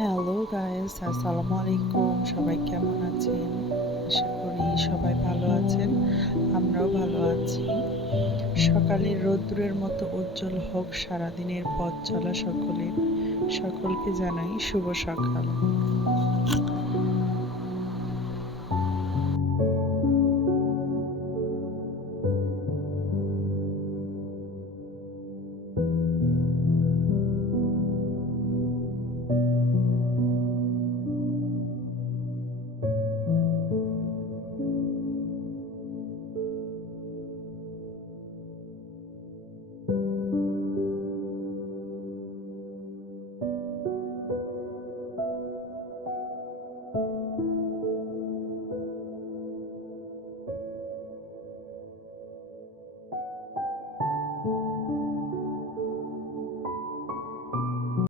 Hello guys, আসসালামু আলাইকুম। সবাই কেমন আছেন? আশা করি সবাই ভালো আছেন। আমরাও ভালো আছি। সকালের রৌদ্রের মতো উজ্জ্বল হোক সারাদিনের পথ চলা সকলের। সকলকে জানাই শুভ সকাল।